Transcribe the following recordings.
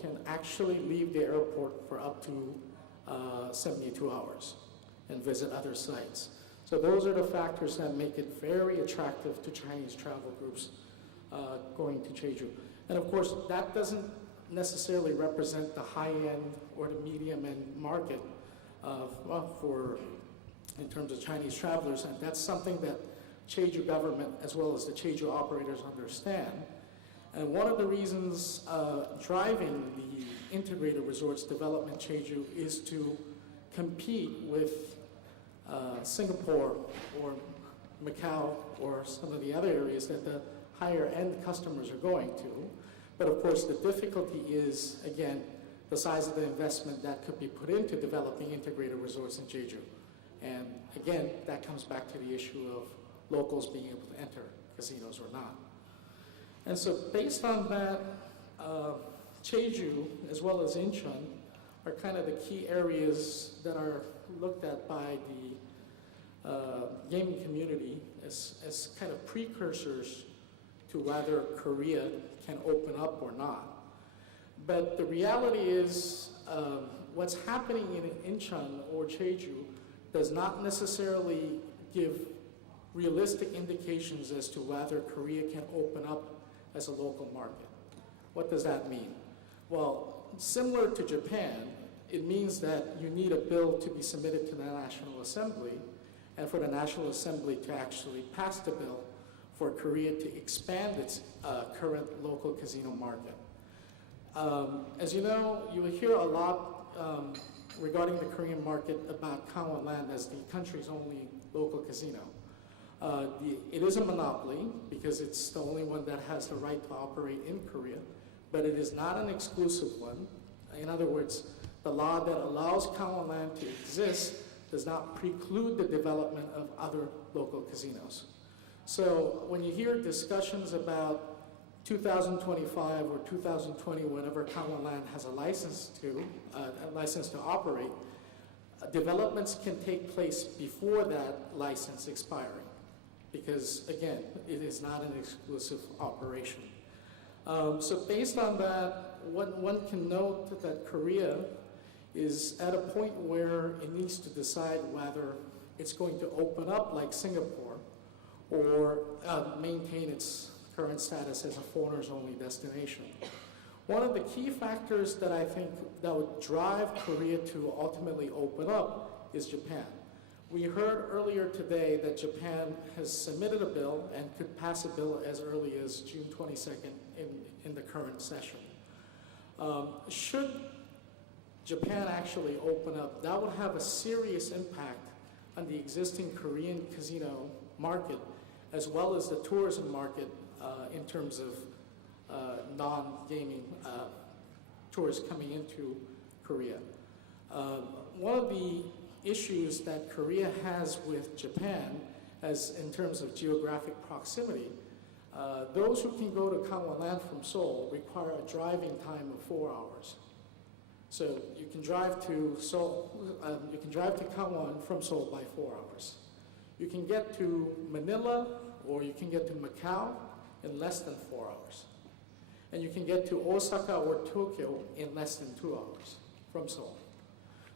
can actually leave the airport for up to 72 hours and visit other sites. So those are the factors that make it very attractive to Chinese travel groups going to Jeju. And of course, that doesn't necessarily represent the high-end or the medium-end market in terms of Chinese travelers, and that's something that Jeju government as well as the Jeju operators understand. And one of the reasons driving the integrated resorts development Jeju is to compete with Singapore or Macau or some of the other areas that the higher end customers are going to. But of course the difficulty is, again, the size of the investment that could be put into developing integrated resorts in Jeju. And again, that comes back to the issue of locals being able to enter casinos or not. And so based on that, Jeju as well as Incheon are kind of the key areas that are looked at by the gaming community as kind of precursors to whether Korea can open up or not. But the reality is what's happening in Incheon or Jeju does not necessarily give realistic indications as to whether Korea can open up as a local market. What does that mean? Well, similar to Japan, it means that you need a bill to be submitted to the National Assembly, and for the National Assembly to actually pass the bill for Korea to expand its current local casino market. As you know, you will hear a lot regarding the Korean market about Gangwon Land as the country's only local casino. It is a monopoly because it's the only one that has the right to operate in Korea, but it is not an exclusive one. In other words, the law that allows Gangwon Land to exist does not preclude the development of other local casinos. So when you hear discussions about 2025 or 2020, whenever Gangwon Land has a license to operate, developments can take place before that license expiring, because again, it is not an exclusive operation. So based on that, one can note that Korea is at a point where it needs to decide whether it's going to open up like Singapore or maintain its current status as a foreigners-only destination. One of the key factors that I think that would drive Korea to ultimately open up is Japan. We heard earlier today that Japan has submitted a bill and could pass a bill as early as June 22nd in the current session. Should Japan actually open up, that would have a serious impact on the existing Korean casino market as well as the tourism market in terms of non-gaming tourists coming into Korea. One of the issues that Korea has with Japan, as in terms of geographic proximity, those who can go to Gangwon Land from Seoul require a driving time of 4 hours. So you can drive to Seoul, you can drive to Gangwon from Seoul by 4 hours. You can get to Manila or you can get to Macau in less than 4 hours. And you can get to Osaka or Tokyo in less than 2 hours from Seoul.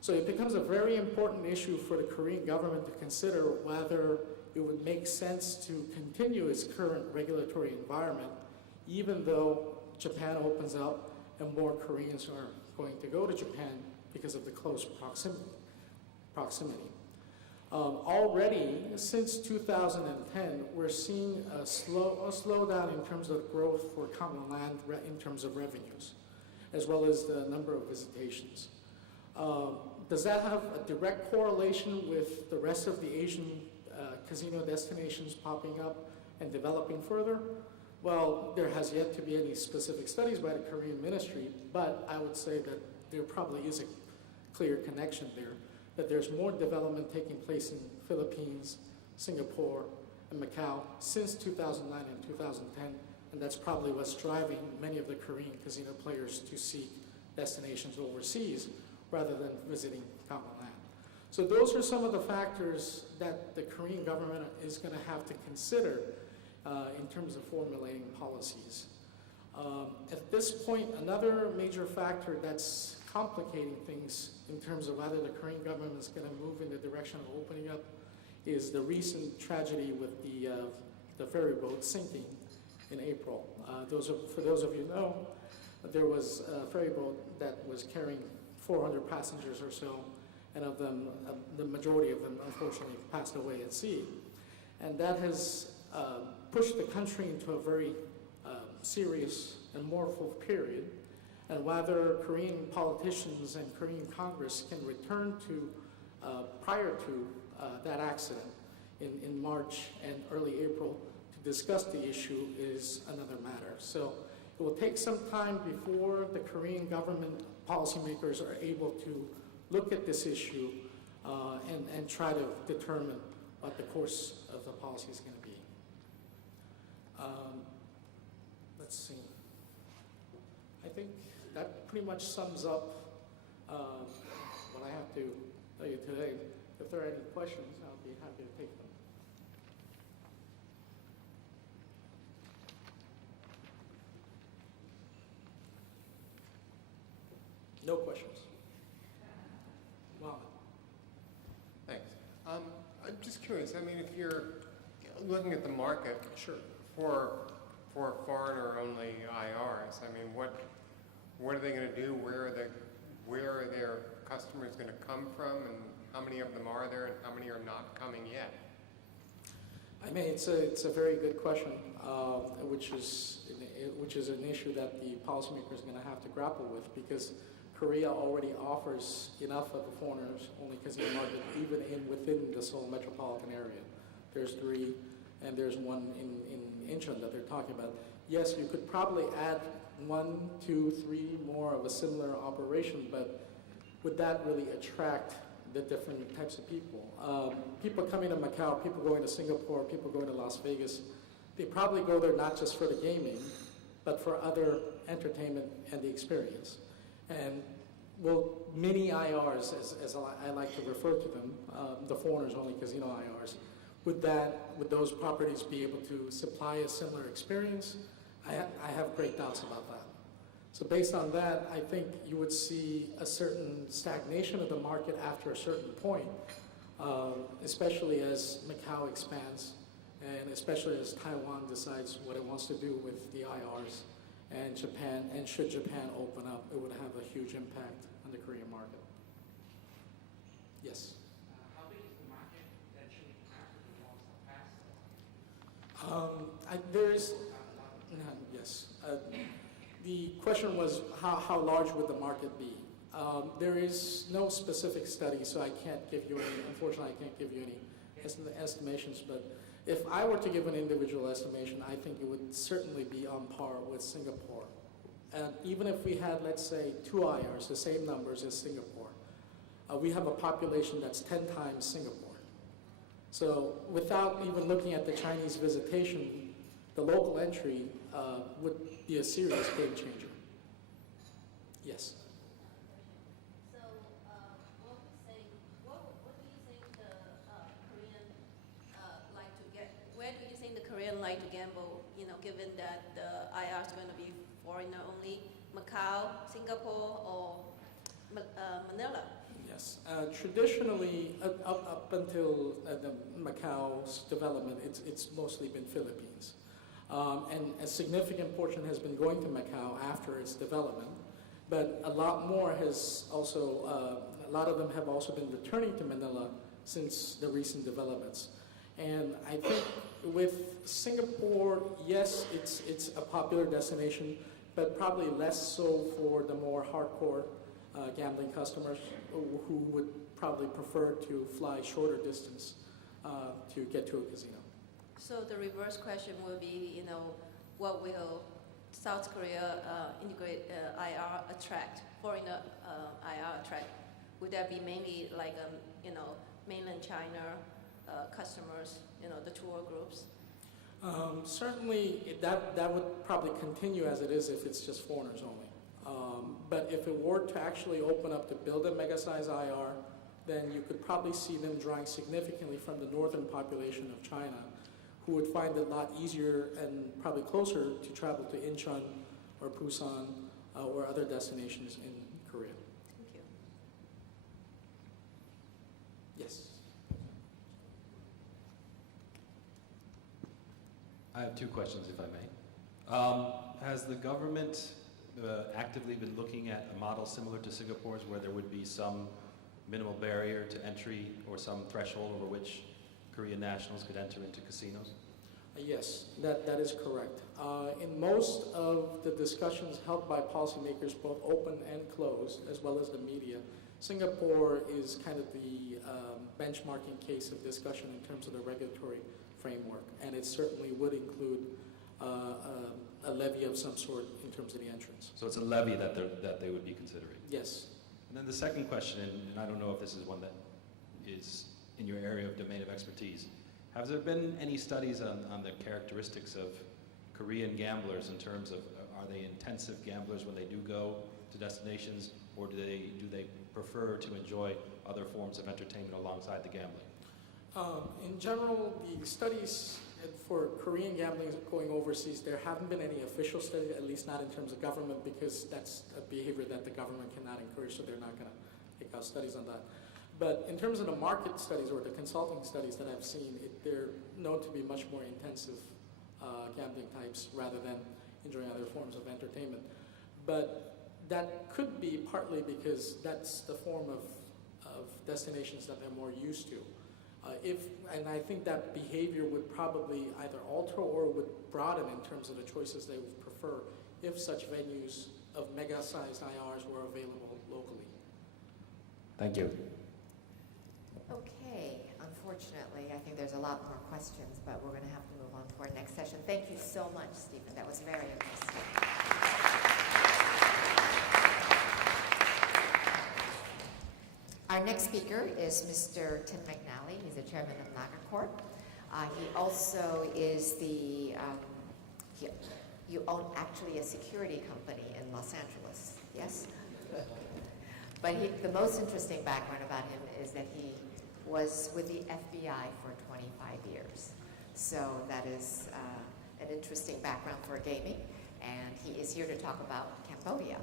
So it becomes a very important issue for the Korean government to consider whether it would make sense to continue its current regulatory environment, even though Japan opens up and more Koreans are going to go to Japan because of the close proximity. Already, since 2010, we're seeing a slowdown in terms of growth for Gangwon Land in terms of revenues, as well as the number of visitations. Does that have a direct correlation with the rest of the Asian casino destinations popping up and developing further? Well, there has yet to be any specific studies by the Korean ministry, but I would say that there probably is a clear connection there, that there's more development taking place in Philippines, Singapore, and Macau since 2009 and 2010, and that's probably what's driving many of the Korean casino players to seek destinations overseas rather than visiting Gangwon Land. So those are some of the factors that the Korean government is going to have to consider in terms of formulating policies. At this point, another major factor that's complicating things in terms of whether the Korean government is going to move in the direction of opening up is the recent tragedy with the ferry boat sinking in April. For those of you who know, there was a ferry boat that was carrying 400 passengers or so, and of them, the majority of them unfortunately passed away at sea. And that has pushed the country into a very serious and mournful period, and whether Korean politicians and Korean Congress can return to prior to that accident in March and early April to discuss the issue is another matter. So it will take some time before the Korean government policymakers are able to look at this issue and try to determine what the course of the policy is going to be. Let's see. I think that pretty much sums up what I have to tell you today. If there are any questions, I'll be happy to take them. No questions. Wow. Thanks. I'm just curious. I mean, if you're looking at the market, Sure. for foreigner-only IRs, I mean, what are they going to do? Where are their customers going to come from, and how many of them are there, and how many are not coming yet? I mean, it's a very good question, which is an issue that the policymakers are going to have to grapple with, because Korea already offers enough of the foreigners only casino market, even within the Seoul metropolitan area. There's 3, and there's one in Incheon that they're talking about. Yes, you could probably add 1, 2, 3 more of a similar operation, but would that really attract the different types of people? People coming to Macau, people going to Singapore, people going to Las Vegas, they probably go there not just for the gaming, but for other entertainment and the experience. And well, mini IRs, as I like to refer to them, the foreigners only casino IRs, would those properties be able to supply a similar experience? I have great doubts about that. So based on that, I think you would see a certain stagnation of the market after a certain point, especially as Macau expands, and especially as Taiwan decides what it wants to do with the IRs, and Japan, and should Japan open up, it would have a huge impact on the Korean market. Yes? How big is the market eventually after the laws are passed? Yes. The question was how large would the market be? There is no specific study, so I can't give you any, unfortunately I can't give you any estimations, but if I were to give an individual estimation, I think it would certainly be on par with Singapore. And even if we had, let's say, 2 IRs, the same numbers as Singapore, we have a population that's 10 times Singapore. So without even looking at the Chinese visitation, the local entry would be a serious game changer. Yes? So, what do you think the Korean like to get? Where do you think the Korean like to gamble? You know, given that the IR is going to be foreigner only, Macau, Singapore, or Manila? Yes. Traditionally, up until the Macau's development, it's mostly been Philippines. And a significant portion has been going to Macau after its development, but a lot more has also, a lot of them have also been returning to Manila since the recent developments. And I think with Singapore, yes, it's a popular destination, but probably less so for the more hardcore gambling customers who would probably prefer to fly shorter distance to get to a casino. So the reverse question will be, you know, what will South Korea integrate IR attract, foreigner IR attract? Would that be mainly like, you know, mainland China customers, you know, the tour groups? Certainly, that would probably continue as it is if it's just foreigners only. But if it were to actually open up to build a mega-size IR, then you could probably see them drawing significantly from the northern population of China, who would find it a lot easier and probably closer to travel to Incheon or Busan or other destinations in Korea. Thank you. Yes. I have two questions, if I may. Has the government actively been looking at a model similar to Singapore's, where there would be some minimal barrier to entry or some threshold over which Korean nationals could enter into casinos? Yes, that is correct. In most of the discussions held by policymakers, both open and closed, as well as the media, Singapore is kind of the benchmarking case of discussion in terms of the regulatory framework, and it certainly would include a levy of some sort in terms of the entrance. So it's a levy that they would be considering? Yes. And then the second question, and I don't know if this is one that is in your area of domain of expertise, has there been any studies on the characteristics of Korean gamblers in terms of, are they intensive gamblers when they do go to destinations, or do they prefer to enjoy other forms of entertainment alongside the gambling? In general, the studies for Korean gambling going overseas, there haven't been any official study, at least not in terms of government, because that's a behavior that the government cannot encourage, so they're not going to take out studies on that. But in terms of the market studies or the consulting studies that I've seen, they're known to be much more intensive gambling types rather than enjoying other forms of entertainment. But that could be partly because that's the form of destinations that they're more used to. And I think that behavior would probably either alter or would broaden in terms of the choices they would prefer if such venues of mega-sized IRs were available locally. Thank you. Okay, unfortunately, I think there's a lot more questions, but we're going to have to move on to our next session. Thank you so much, Stephen. That was very interesting. Our next speaker is Mr. Tim McNally. He's the chairman of NAGACorp. He also is you own actually a security company in Los Angeles, yes? But the most interesting background about him is that he was with the FBI for 25 years. So that is an interesting background for gaming. And he is here to talk about Cambodia.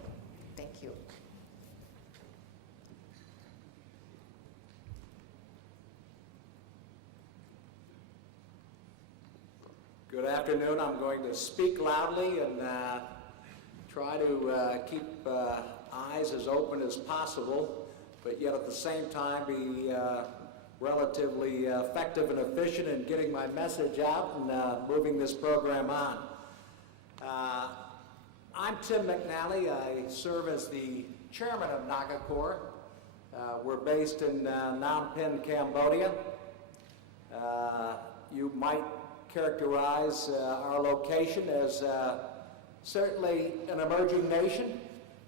Thank you. Good afternoon. I'm going to speak loudly and try to keep eyes as open as possible, but yet at the same time be relatively effective and efficient in getting my message out and moving this program on. I'm Tim McNally. I serve as the chairman of NAGACorp. We're based in Phnom Penh, Cambodia. You might characterize our location as certainly an emerging nation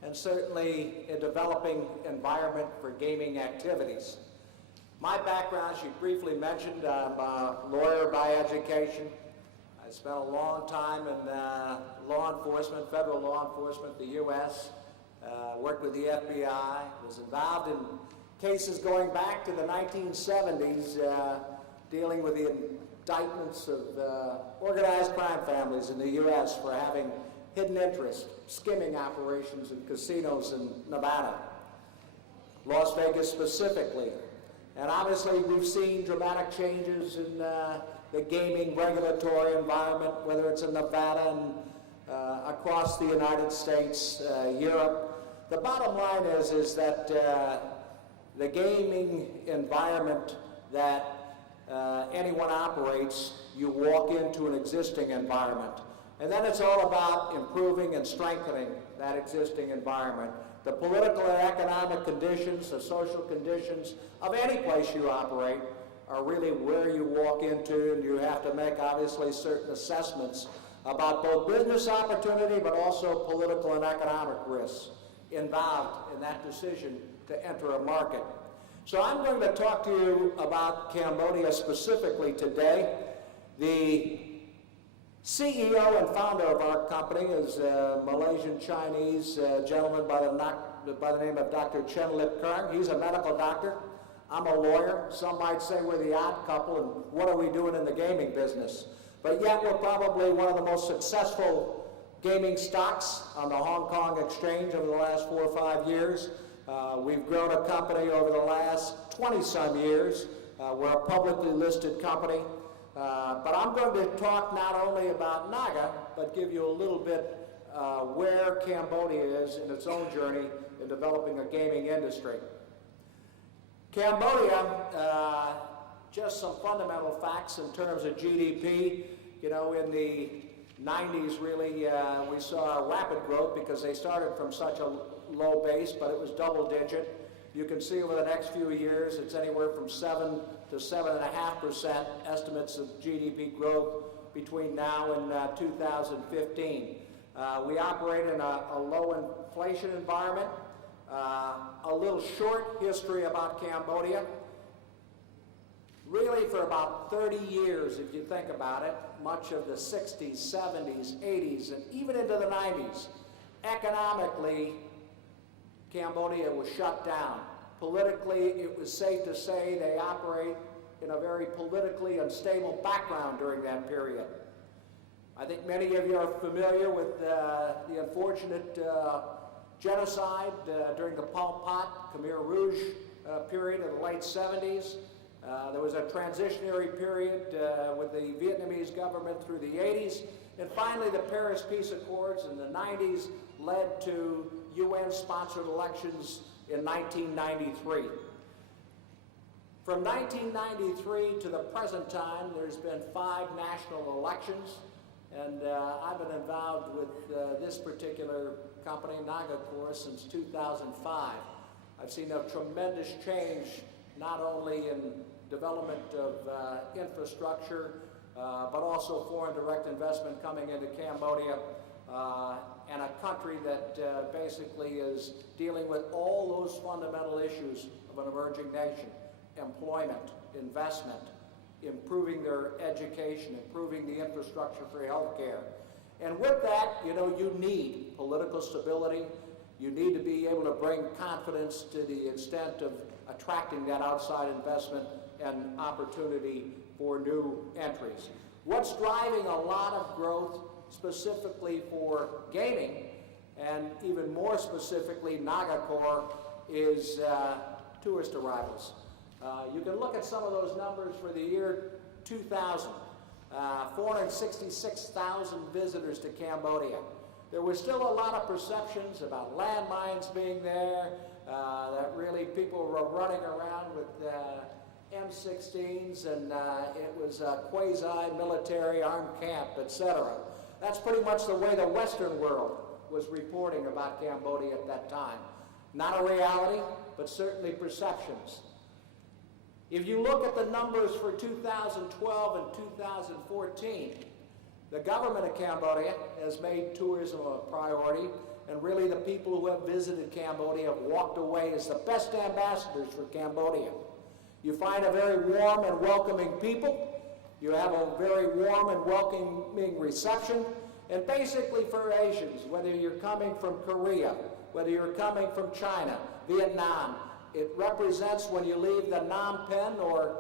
and certainly a developing environment for gaming activities. My background, as you briefly mentioned, I'm a lawyer by education. I spent a long time in law enforcement, federal law enforcement, the U.S., worked with the FBI, was involved in cases going back to the 1970s, dealing with the indictments of organized crime families in the U.S. for having hidden interest, skimming operations in casinos in Nevada, Las Vegas specifically. And obviously we've seen dramatic changes in the gaming regulatory environment, whether it's in Nevada and across the United States, Europe. The bottom line is that the gaming environment that anyone operates, you walk into an existing environment. And then it's all about improving and strengthening that existing environment. The political and economic conditions, the social conditions of any place you operate are really where you walk into, and you have to make obviously certain assessments about both business opportunity but also political and economic risks involved in that decision to enter a market. So I'm going to talk to you about Cambodia specifically today. The CEO and founder of our company is a Malaysian-Chinese gentleman by the name of Dr. Chen Lip Kern. He's a medical doctor. I'm a lawyer. Some might say we're the odd couple, and what are we doing in the gaming business? But yet we're probably one of the most successful gaming stocks on the Hong Kong Exchange over the last 4 or 5 years. We've grown a company over the last 20-some years. We're a publicly listed company. But I'm going to talk not only about Naga, but give you a little bit where Cambodia is in its own journey in developing a gaming industry. Cambodia, just some fundamental facts in terms of GDP. You know, in the 90s, really, we saw rapid growth because they started from such a low base, but it was double digit. You can see over the next few years, it's anywhere from 7 to 7.5% estimates of GDP growth between now and 2015. We operate in a low inflation environment. A little short history about Cambodia. Really, for about 30 years, if you think about it, much of the 60s, 70s, 80s, and even into the 90s, economically, Cambodia was shut down. Politically, it was safe to say they operate in a very politically unstable background during that period. I think many of you are familiar with the unfortunate genocide during the Pol Pot, Khmer Rouge period in the late 70s. There was a transitionary period with the Vietnamese government through the 80s. And finally, the Paris Peace Accords in the 90s led to UN-sponsored elections in 1993. From 1993 to the present time, there's been 5 national elections, and I've been involved with this particular company, Nagacor, since 2005. I've seen a tremendous change, not only in development of infrastructure, but also foreign direct investment coming into Cambodia, and a country that basically is dealing with all those fundamental issues of an emerging nation: employment, investment, improving their education, improving the infrastructure for healthcare. And with that, you know, you need political stability. You need to be able to bring confidence to the extent of attracting that outside investment and opportunity for new entries. What's driving a lot of growth specifically for gaming, and even more specifically Nagacor, is tourist arrivals. You can look at some of those numbers for the year 2000. 466,000 visitors to Cambodia. There was still a lot of perceptions about landmines being there, that really people were running around with M16s, and it was a quasi-military armed camp, etc. That's pretty much the way the Western world was reporting about Cambodia at that time. Not a reality, but certainly perceptions. If you look at the numbers for 2012 and 2014, the government of Cambodia has made tourism a priority, and really the people who have visited Cambodia have walked away as the best ambassadors for Cambodia. You find a very warm and welcoming people. You have a very warm and welcoming reception. And basically for Asians, whether you're coming from Korea, whether you're coming from China, Vietnam, it represents, when you leave the Phnom Penh or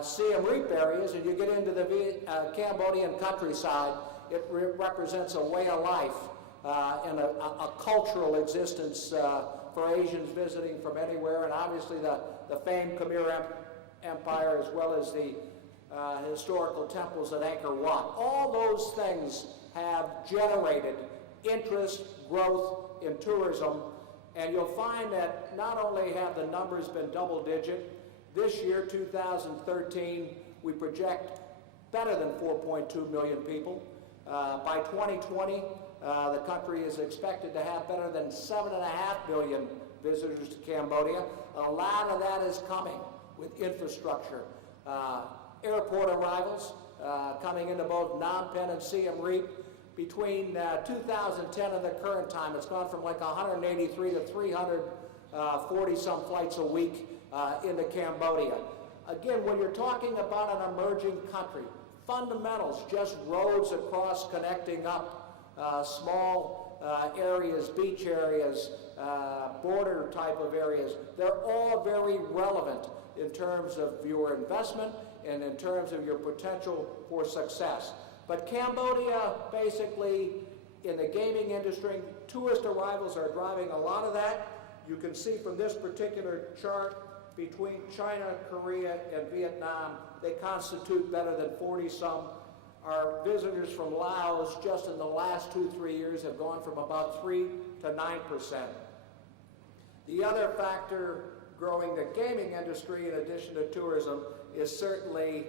Siem Reap areas and you get into the Cambodian countryside, it represents a way of life and a cultural existence for Asians visiting from anywhere, and obviously the famed Khmer Empire, as well as the historical temples at Angkor Wat. All those things have generated interest, growth in tourism. And you'll find that not only have the numbers been double digit, this year, 2013, we project better than 4.2 million people. By 2020, the country is expected to have better than 7.5 million visitors to Cambodia. A lot of that is coming with infrastructure. Airport arrivals coming into both Phnom Penh and Siem Reap. Between 2010 and the current time, it's gone from like 183 to 340-some flights a week into Cambodia. Again, when you're talking about an emerging country, fundamentals, just roads across connecting up small areas, beach areas, border type of areas, they're all very relevant in terms of your investment and in terms of your potential for success. But Cambodia basically in the gaming industry. Tourist arrivals are driving a lot of that. You can see from this particular chart between China, Korea, and Vietnam, they constitute better than 40-some. Our visitors from Laos just in the last 2-3 years have gone from about 3 to 9%. The other factor growing the gaming industry in addition to tourism is certainly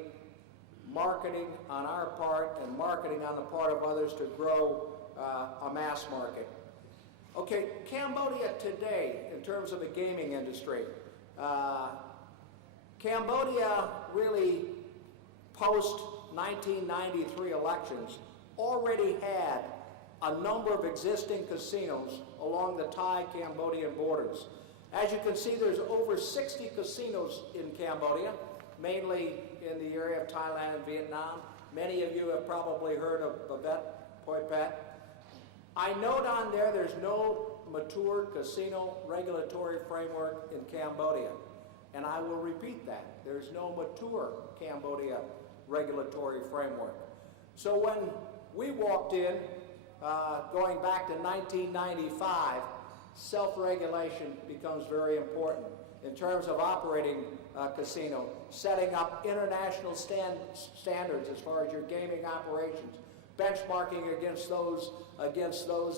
marketing on our part and marketing on the part of others to grow a mass market. Okay, Cambodia today, in terms of the gaming industry, Cambodia really, post-1993 elections, already had a number of existing casinos along the Thai-Cambodian borders. As you can see, there's over 60 casinos in Cambodia, mainly in the area of Thailand and Vietnam. Many of you have probably heard of Babet, Poi Pet. I note on there there's no mature casino regulatory framework in Cambodia. And I will repeat that. There's no mature Cambodia regulatory framework. So when we walked in, going back to 1995, self-regulation becomes very important in terms of operating a casino, setting up international standards as far as your gaming operations, benchmarking against those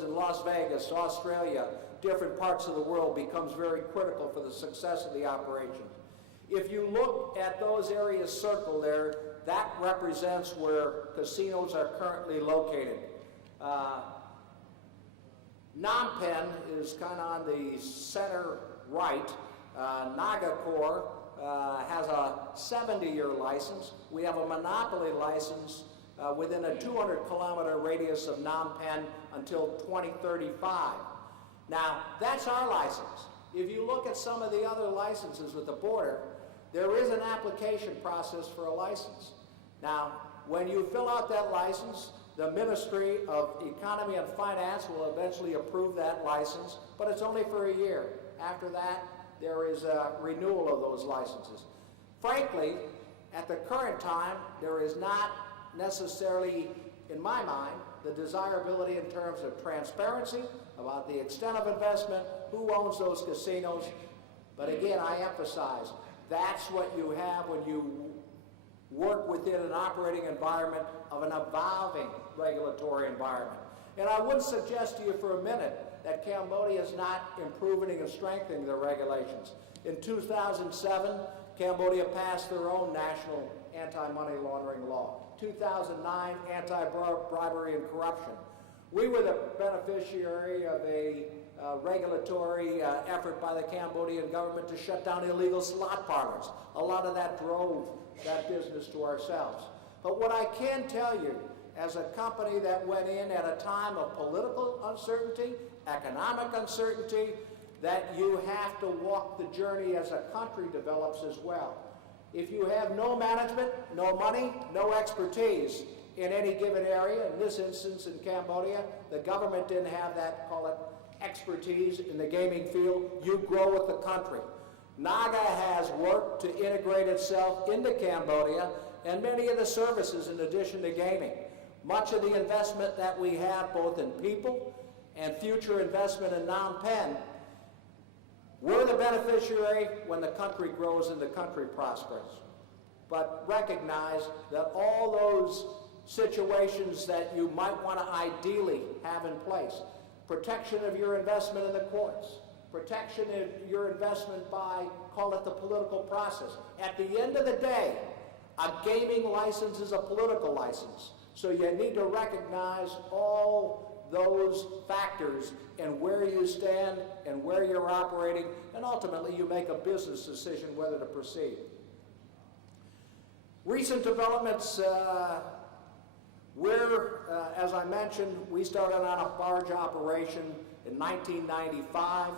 in Las Vegas, Australia, different parts of the world becomes very critical for the success of the operation. If you look at those areas circled there, that represents where casinos are currently located. Phnom Penh is kind of on the center right. Nagakor has a 70-year license. We have a monopoly license within a 200-kilometer radius of Phnom Penh until 2035. Now, that's our license. If you look at some of the other licenses at the border, there is an application process for a license. Now, when you fill out that license, the Ministry of Economy and Finance will eventually approve that license, but it's only for a year. After that, there is a renewal of those licenses. Frankly, at the current time, there is not necessarily, in my mind, the desirability in terms of transparency about the extent of investment, who owns those casinos. But again, I emphasize, that's what you have when you work within an operating environment of an evolving regulatory environment. And I wouldn't suggest to you for a minute that Cambodia is not improving and strengthening their regulations. In 2007, Cambodia passed their own national anti-money laundering law. 2009, anti-bribery and corruption. We were the beneficiary of a regulatory effort by the Cambodian government to shut down illegal slot parlors. A lot of that drove that business to ourselves. But what I can tell you, as a company that went in at a time of political uncertainty, economic uncertainty, that you have to walk the journey as a country develops as well. If you have no management, no money, no expertise in any given area, in this instance in Cambodia, the government didn't have that, call it, expertise in the gaming field, you grow with the country. NAGA has worked to integrate itself into Cambodia and many of the services in addition to gaming. Much of the investment that we have, both in people and future investment in Phnom Penh, we're the beneficiary when the country grows and the country prospers. But recognize that all those situations that you might want to ideally have in place, protection of your investment in the courts, protection of your investment by, call it the political process. At the end of the day, a gaming license is a political license. So you need to recognize all those factors and where you stand and where you're operating, and ultimately you make a business decision whether to proceed. Recent developments, as I mentioned, we started on a barge operation in 1995.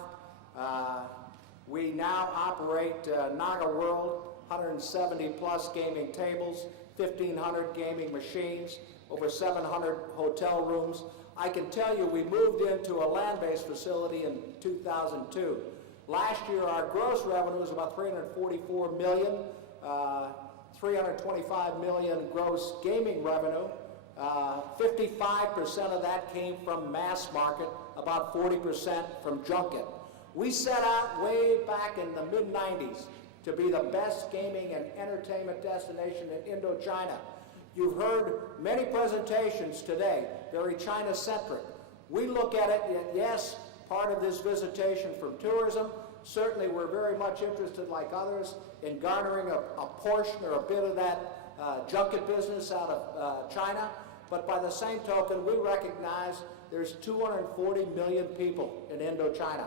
We now operate Naga World, 170 plus gaming tables, 1,500 gaming machines, over 700 hotel rooms. I can tell you we moved into a land-based facility in 2002. Last year our gross revenue was about $344 million, $325 million gross gaming revenue. 55% of that came from mass market, about 40% from junket. We set out way back in the mid-90s to be the best gaming and entertainment destination in Indochina. You've heard many presentations today, very China-centric. We look at it, yes, part of this visitation from tourism. Certainly we're very much interested, like others, in garnering a portion or a bit of that junket business out of China. But by the same token, we recognize there's 240 million people in Indochina.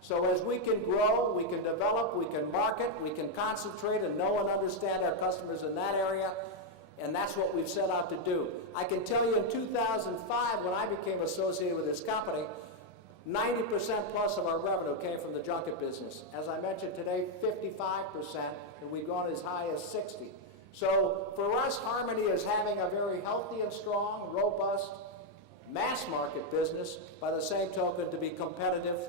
So as we can grow, we can develop, we can market, we can concentrate and know and understand our customers in that area, and that's what we've set out to do. I can tell you in 2005, when I became associated with this company, 90% plus of our revenue came from the junket business. As I mentioned today, 55%, and we've gone as high as 60. So for us, Harmony is having a very healthy and strong, robust mass market business, by the same token to be competitive,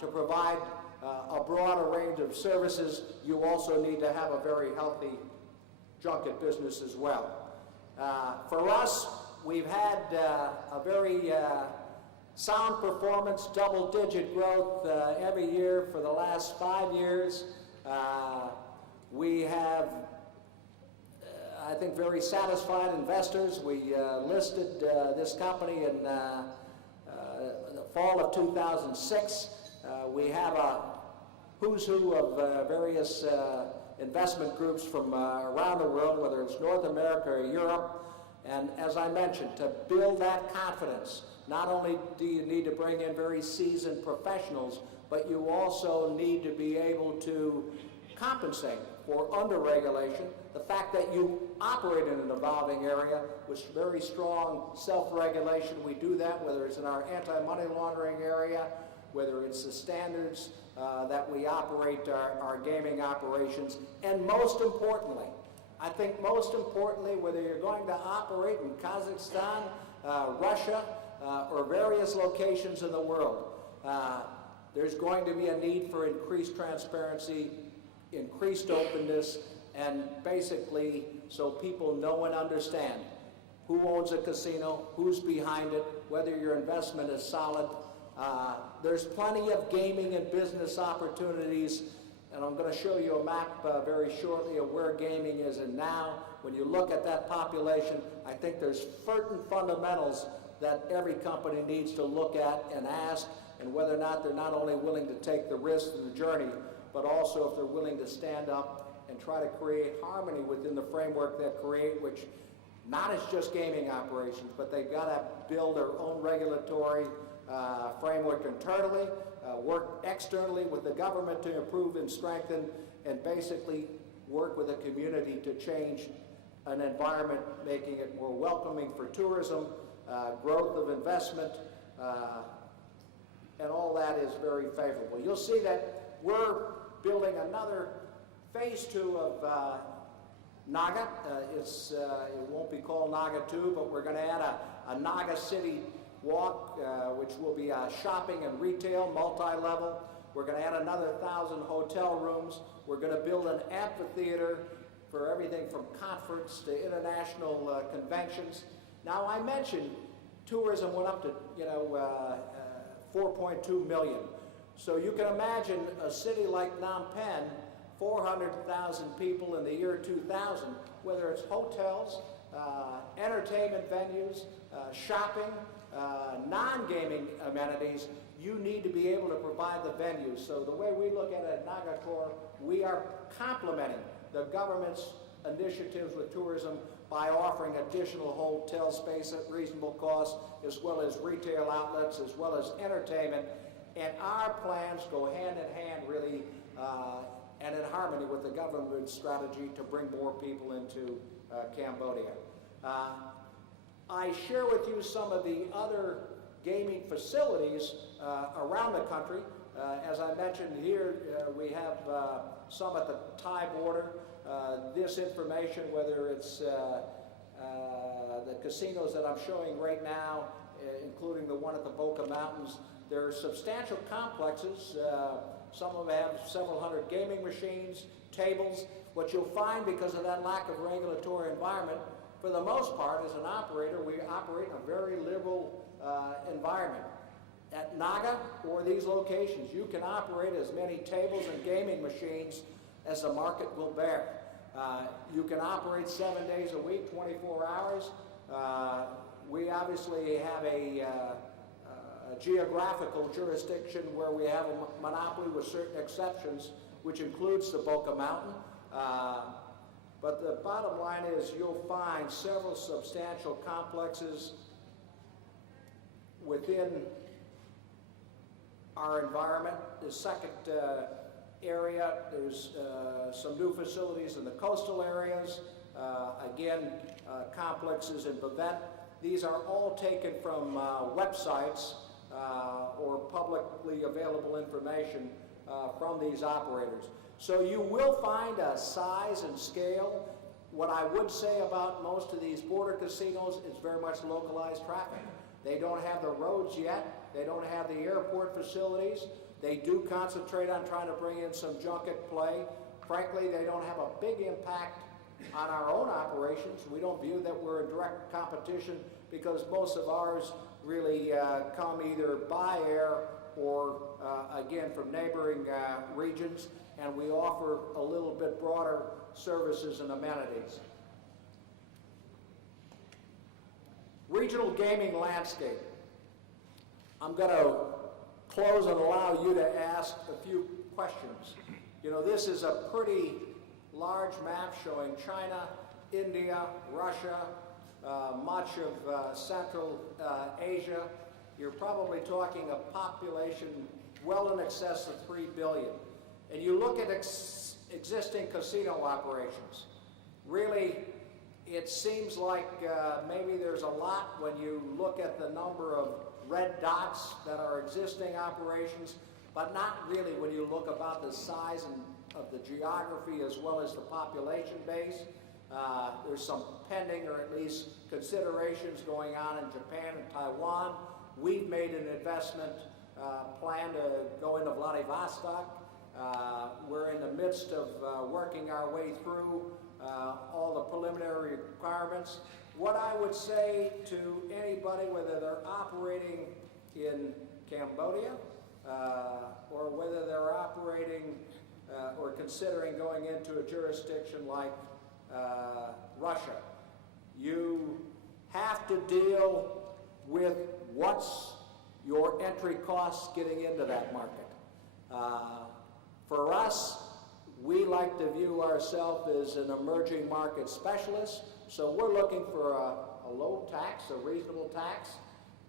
to provide a broader range of services. You also need to have a very healthy junket business as well. For us, we've had a very sound performance, double-digit growth every year for the last 5 years. We have, I think, very satisfied investors. We listed this company in the fall of 2006. We have a who's who of various investment groups from around the world, whether it's North America or Europe. And as I mentioned, to build that confidence, not only do you need to bring in very seasoned professionals, but you also need to be able to compensate for under-regulation, the fact that you operate in an evolving area with very strong self-regulation. We do that, whether it's in our anti-money laundering area, whether it's the standards that we operate our gaming operations, and most importantly, I think most importantly, whether you're going to operate in Kazakhstan, Russia, or various locations in the world, there's going to be a need for increased transparency, increased openness, and basically so people know and understand who owns a casino, who's behind it, whether your investment is solid. There's plenty of gaming and business opportunities, and I'm going to show you a map very shortly of where gaming is. And now, when you look at that population, I think there's certain fundamentals that every company needs to look at and ask, and whether or not they're not only willing to take the risk and the journey, but also if they're willing to stand up and try to create harmony within the framework they create, which not is just gaming operations, but they've got to build their own regulatory framework internally, work externally with the government to improve and strengthen, and basically work with the community to change an environment, making it more welcoming for tourism, growth of investment, and all that is very favorable. You'll see that we're building another phase 2 of Naga. It won't be called Naga 2, but we're going to add a Naga City Walk, which will be shopping and retail, multi-level. We're going to add another 1,000 hotel rooms. We're going to build an amphitheater for everything from conference to international conventions. Now, I mentioned tourism went up to 4.2 million. So you can imagine a city like Phnom Penh, 400,000 people in the year 2000, whether it's hotels, entertainment venues, shopping, non-gaming amenities. You need to be able to provide the venues. So the way we look at it at Nagator, we are complementing the government's initiatives with tourism by offering additional hotel space at reasonable cost, as well as retail outlets, as well as entertainment. And our plans go hand in hand, really, and in harmony with the government's strategy to bring more people into Cambodia. I share with you some of the other gaming facilities around the country. As I mentioned here, we have some at the Thai border. This information, whether it's the casinos that I'm showing right now, including the one at the Boca Mountains, there are substantial complexes. Some of them have several hundred gaming machines, tables. What you'll find, because of that lack of regulatory environment, for the most part, as an operator, we operate in a very liberal environment. At Naga or these locations, you can operate as many tables and gaming machines as the market will bear. You can operate 7 days a week, 24 hours. We obviously have a geographical jurisdiction where we have a monopoly with certain exceptions, which includes the Boca Mountain. But the bottom line is you'll find several substantial complexes within our environment. The second area, there's some new facilities in the coastal areas. Again, complexes in Bavette. These are all taken from websites or publicly available information from these operators. So you will find a size and scale. What I would say about most of these border casinos is very much localized traffic. They don't have the roads yet. They don't have the airport facilities. They do concentrate on trying to bring in some junket play. Frankly, they don't have a big impact on our own operations. We don't view that we're in direct competition because most of ours really come either by air or, again, from neighboring regions, and we offer a little bit broader services and amenities. Regional gaming landscape. I'm going to close and allow you to ask a few questions. You know, this is a pretty large map showing China, India, Russia, much of Central Asia. You're probably talking a population well in excess of 3 billion. And you look at existing casino operations. Really, it seems like maybe there's a lot when you look at the number of red dots that are existing operations, but not really when you look about the size of the geography as well as the population base. There's some pending or at least considerations going on in Japan and Taiwan. We've made an investment plan to go into Vladivostok. We're in the midst of working our way through all the preliminary requirements. What I would say to anybody, whether they're operating in Cambodia or whether they're operating or considering going into a jurisdiction like Russia, you have to deal with what's your entry costs getting into that market. For us, we like to view ourselves as an emerging market specialist, so we're looking for a low tax, a reasonable tax.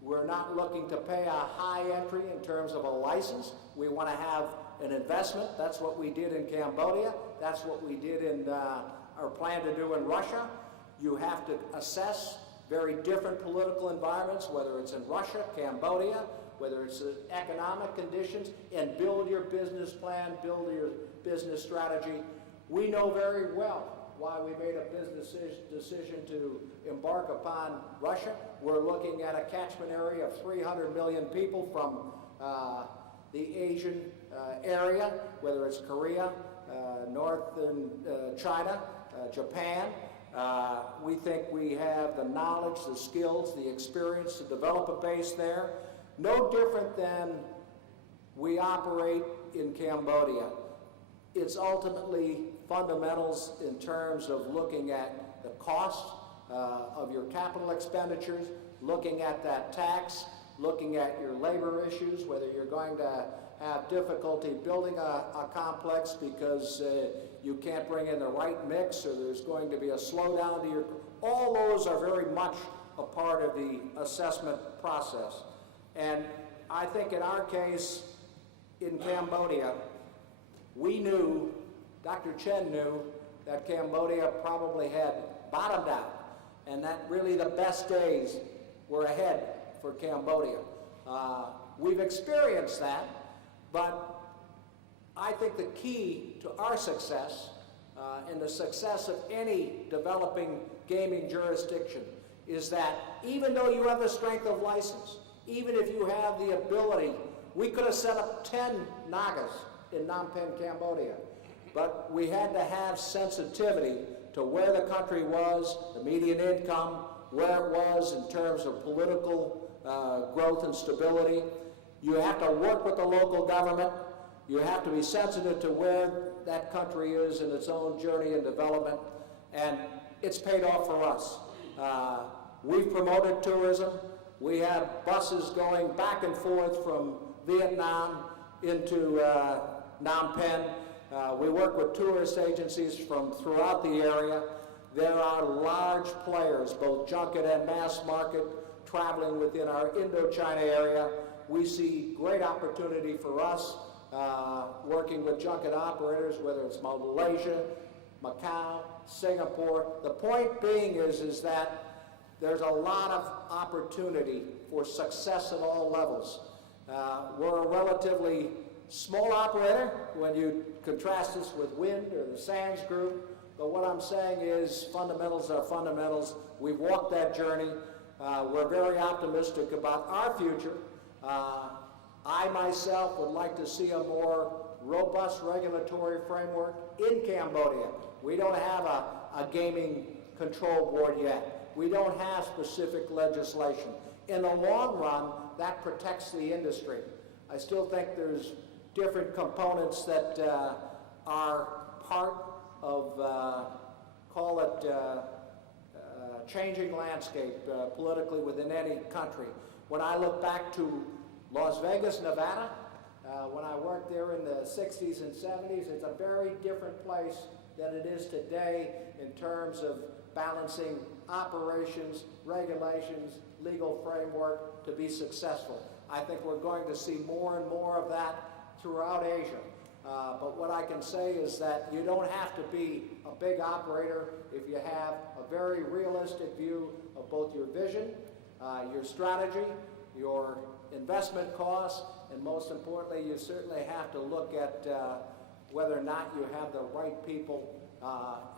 We're not looking to pay a high entry in terms of a license. We want to have an investment. That's what we did in Cambodia. That's what we did in or plan to do in Russia. You have to assess very different political environments, whether it's in Russia, Cambodia, whether it's economic conditions, and build your business plan, build your business strategy. We know very well why we made a business decision to embark upon Russia. We're looking at a catchment area of 300 million people from the Asian area, whether it's Korea, northern China, Japan. We think we have the knowledge, the skills, the experience to develop a base there. No different than we operate in Cambodia. It's ultimately fundamentals in terms of looking at the cost of your capital expenditures, looking at that tax, looking at your labor issues, whether you're going to have difficulty building a complex because you can't bring in the right mix or there's going to be a slowdown to your... All those are very much a part of the assessment process. And I think in our case, in Cambodia, we knew, Dr. Chen knew, that Cambodia probably had bottomed out and that really the best days were ahead for Cambodia. We've experienced that, but I think the key to our success and the success of any developing gaming jurisdiction is that even though you have the strength of license, even if you have the ability, we could have set up 10 Nagas in Phnom Penh, Cambodia, but we had to have sensitivity to where the country was, the median income, where it was in terms of political growth and stability. You have to work with the local government. You have to be sensitive to where that country is in its own journey and development, and it's paid off for us. We've promoted tourism. We have buses going back and forth from Vietnam into Phnom Penh. We work with tourist agencies from throughout the area. There are large players, both junket and mass market, traveling within our Indochina area. We see great opportunity for us working with junket operators, whether it's Malaysia, Macau, Singapore. The point being is that there's a lot of opportunity for success at all levels. We're a relatively small operator when you contrast us with Wind or the Sands Group, but what I'm saying is fundamentals are fundamentals. We've walked that journey. We're very optimistic about our future. I myself would like to see a more robust regulatory framework in Cambodia. We don't have a gaming control board yet. We don't have specific legislation. In the long run, that protects the industry. I still think there's different components that are part of, call it changing landscape politically within any country. When I look back to Las Vegas, Nevada, when I worked there in the 60s and 70s, it's a very different place than it is today in terms of balancing operations, regulations, legal framework to be successful. I think we're going to see more and more of that throughout Asia. But what I can say is that you don't have to be a big operator if you have a very realistic view of both your vision, your strategy, your investment costs, and most importantly, you certainly have to look at whether or not you have the right people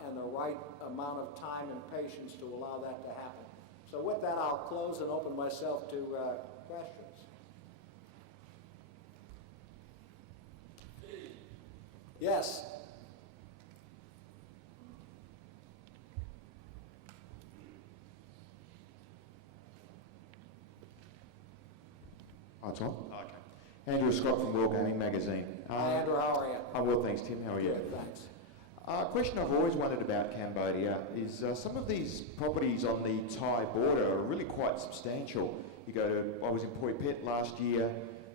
and the right amount of time and patience to allow that to happen. So with that, I'll close and open myself to questions. Yes. Hi, Tom. Okay. Andrew Scott from World Gaming Magazine. Hi, Andrew, how are you? I'm well, thanks, Tim. How are you? Good, thanks. A question I've always wondered about Cambodia is some of these properties on the Thai border are really quite substantial. You go to, I was in Poi Phet last year,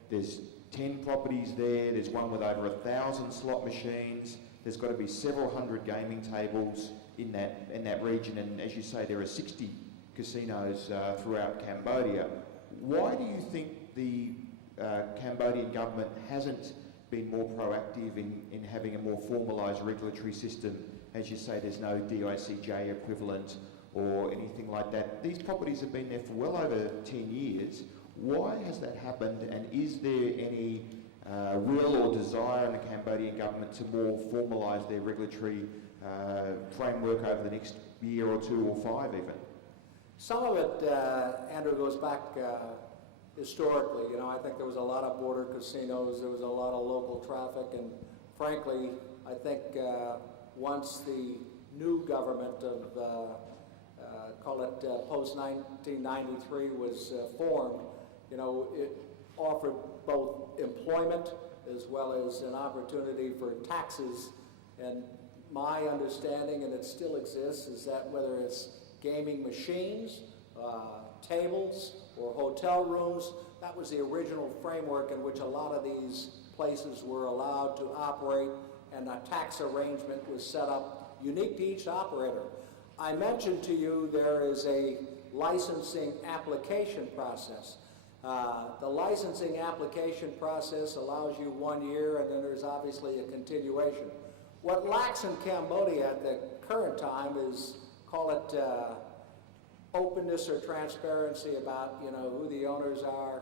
there's 10 properties there, there's one with over 1,000 slot machines, there's got to be several hundred gaming tables in that region, and as you say, there are 60 casinos throughout Cambodia. Why do you think the Cambodian government hasn't been more proactive in having a more formalised regulatory system? As you say, there's no DICJ equivalent or anything like that. These properties have been there for well over 10 years. Why has that happened, and is there any will or desire in the Cambodian government to more formalise their regulatory framework over the next year or two or five even? Some of it, Andrew, goes back historically. You know, I think there was a lot of border casinos, there was a lot of local traffic, and frankly, I think once the new government of, call it post-1993 was formed, you know, it offered both employment as well as an opportunity for taxes. And my understanding, and it still exists, is that whether it's gaming machines, tables, or hotel rooms, that was the original framework in which a lot of these places were allowed to operate, and a tax arrangement was set up unique to each operator. I mentioned to you there is a licensing application process. The licensing application process allows you 1 year, and then there's obviously a continuation. What lacks in Cambodia at the current time is, call it openness or transparency about, you know, who the owners are,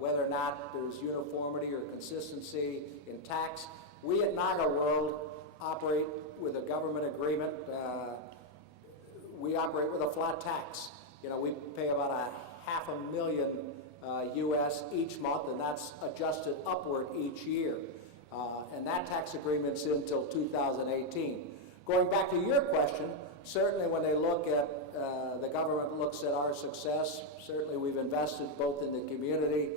whether or not there's uniformity or consistency in tax. We at Naga World operate with a government agreement. We operate with a flat tax. You know, we pay about $500,000 US each month, and that's adjusted upward each year. And that tax agreement's until 2018. Of Going back to your question, certainly when they look at, the government looks at our success, certainly we've invested both in the community,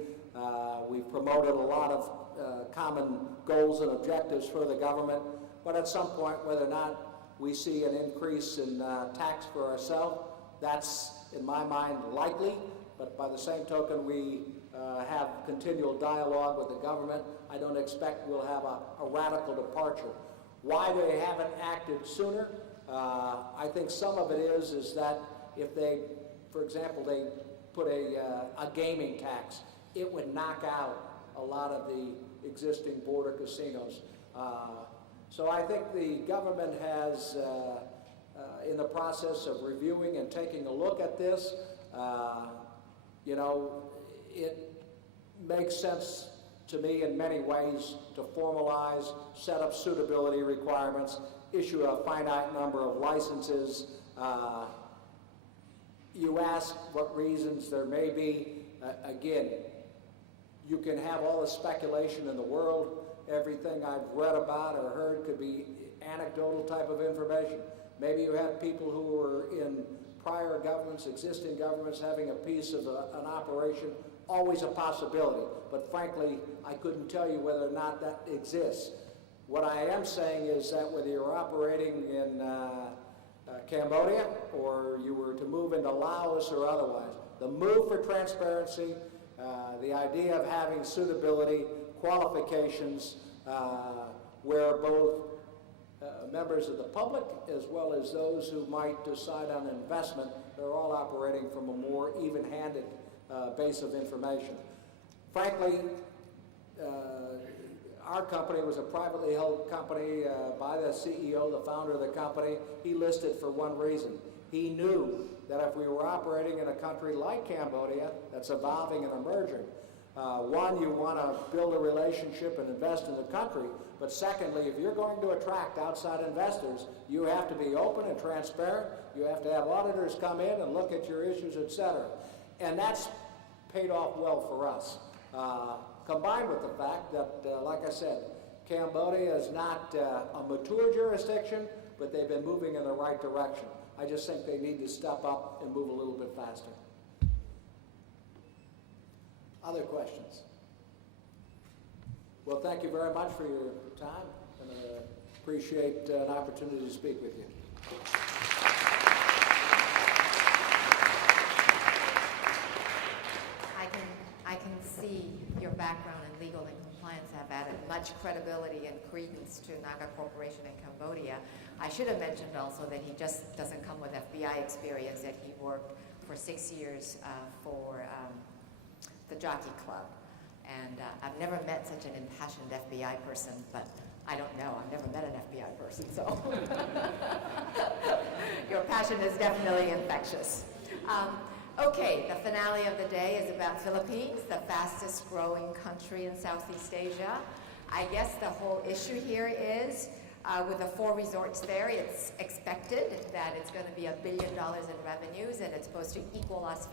we've promoted a lot of common goals and objectives for the government, but at some point, whether or not we see an increase in tax for ourselves, that's, in my mind, likely, but by the same token, we have continual dialogue with the government. I don't expect we'll have a radical departure. Why they haven't acted sooner? I think some of it is that if they, for example, they put a gaming tax, it would knock out a lot of the existing border casinos. So I think the government has, in the process of reviewing and taking a look at this, you know, it makes sense to me in many ways to formalize, set up suitability requirements, issue a finite number of licenses. You ask what reasons there may be. Again, you can have all the speculation in the world. Everything I've read about or heard could be anecdotal type of information. Maybe you have people who were in prior governments, existing governments, having a piece of an operation. Always a possibility, but frankly, I couldn't tell you whether or not that exists. What I am saying is that whether you're operating in Cambodia or you were to move into Laos or otherwise, the move for transparency, the idea of having suitability, qualifications, where both members of the public as well as those who might decide on investment, they're all operating from a more even-handed base of information. Frankly, our company was a privately held company by the CEO, the founder of the company. He listed for one reason. He knew that if we were operating in a country like Cambodia that's evolving and emerging, one, you want to build a relationship and invest in the country, but secondly, if you're going to attract outside investors, you have to be open and transparent. You have to have auditors come in and look at your issues, etc. And that's paid off well for us. Combined with the fact that, like I said, Cambodia is not a mature jurisdiction, but they've been moving in the right direction. I just think they need to step up and move a little bit faster. Other questions? Well, thank you very much for your time, and appreciate an opportunity to speak with you. I can see your background in legal and compliance have added much credibility and credence to Naga Corporation in Cambodia. I should have mentioned also that he just doesn't come with FBI experience, that he worked for 6 years for the Jockey Club. And I've never met such an impassioned FBI person, but I don't know. I've never met an FBI person, so your passion is definitely infectious. Okay, the finale of the day is about Philippines, the fastest growing country in Southeast Asia. I guess the whole issue here is, with the 4 resorts there, it's expected that it's going to be $1 billion in revenues, and it's supposed to equal Las Vegas.